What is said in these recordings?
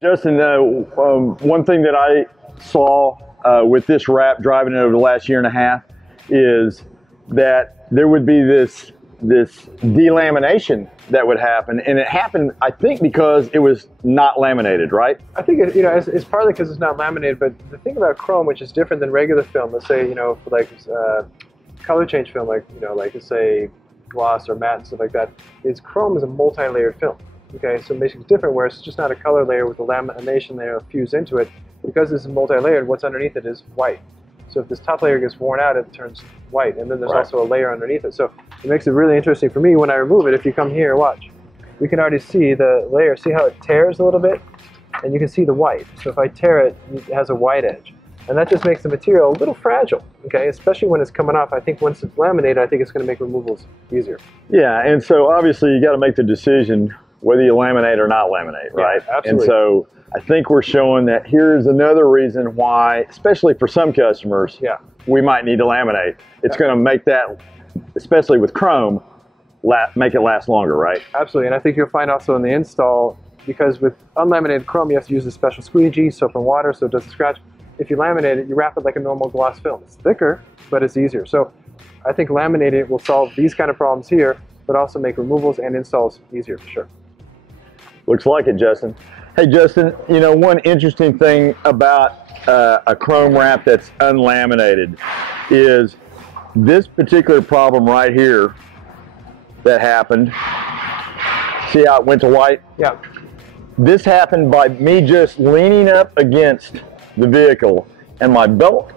Justin, one thing that I saw with this wrap driving it over the last year and a half is that there would be this delamination that would happen, and it happened, I think, because it was not laminated, right? I think it's partly because it's not laminated, but the thing about chrome, which is different than regular film, let's say for like color change film, like like let's say gloss or matte and stuff like that, is chrome is a multi-layered film. Okay, so it makes it different, where it's just not a color layer with a lamination layer fused into it. Because this is multi-layered, what's underneath it is white. So if this top layer gets worn out, it turns white, and then there's also a layer underneath it. So it makes it really interesting for me when I remove it. If you come here, watch, we can already see the layer. See how it tears a little bit? And you can see the white. So if I tear it, it has a white edge. And that just makes the material a little fragile, okay? Especially when it's coming off. I think once it's laminated, I think it's going to make removals easier. Yeah, and so obviously you got to make the decision whether you laminate or not laminate, right? Yeah, absolutely. And so I think we're showing that here's another reason why, especially for some customers, we might need to laminate. It's going to make that, especially with chrome, make it last longer, right? Absolutely, and I think you'll find also in the install, because with unlaminated chrome, you have to use a special squeegee, soap and water, so it doesn't scratch. If you laminate it, you wrap it like a normal gloss film. It's thicker, but it's easier. So I think laminating it will solve these kind of problems here, but also make removals and installs easier for sure. Looks like it, Justin. Hey, Justin, one interesting thing about a chrome wrap that's unlaminated is this particular problem right here that happened. See how it went to white? Yeah. This happened by me just leaning up against the vehicle, and my belt,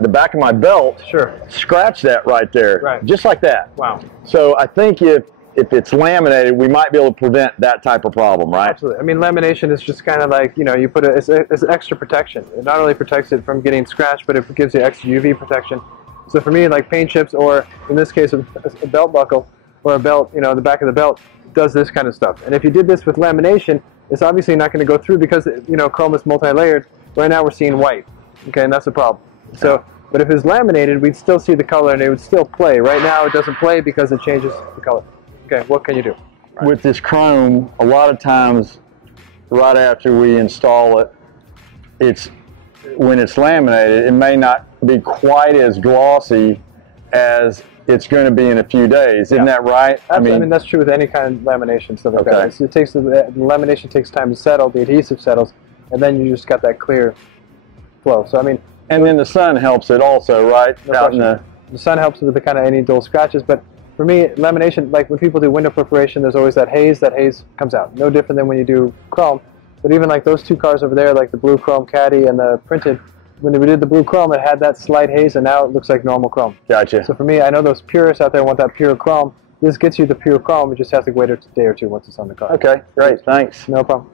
the back of my belt, scratched that right there, just like that. Wow. So I think if it's laminated, we might be able to prevent that type of problem, right? Absolutely. I mean, lamination is just kind of like, you put it's extra protection. It not only protects it from getting scratched, but it gives you extra UV protection. So for me, like paint chips, or in this case, a belt buckle or a belt, the back of the belt does this kind of stuff. And if you did this with lamination, it's obviously not going to go through because, chrome is multi-layered. Right now we're seeing white, okay, and that's a problem. So, but if it's laminated, we'd still see the color and it would still play. Right now it doesn't play because it changes the color. Okay, what can you do? With this chrome, a lot of times, right after we install it, when it's laminated, it may not be quite as glossy as it's going to be in a few days. Isn't that right? I mean, that's true with any kind of lamination, stuff like that. So the lamination takes time to settle, the adhesive settles, and then you just got that clear flow. So I mean, and then the sun helps it also, right? The sun helps with the kind of any dull scratches, but for me, lamination, like when people do window perforation, there's always that haze comes out. No different than when you do chrome. But even like those two cars over there, like the blue chrome Caddy and the printed, when we did the blue chrome, it had that slight haze, and now it looks like normal chrome. Gotcha. So for me, I know those purists out there want that pure chrome. This gets you the pure chrome. You just have to wait a day or two once it's on the car. Okay, great. Thanks. No problem.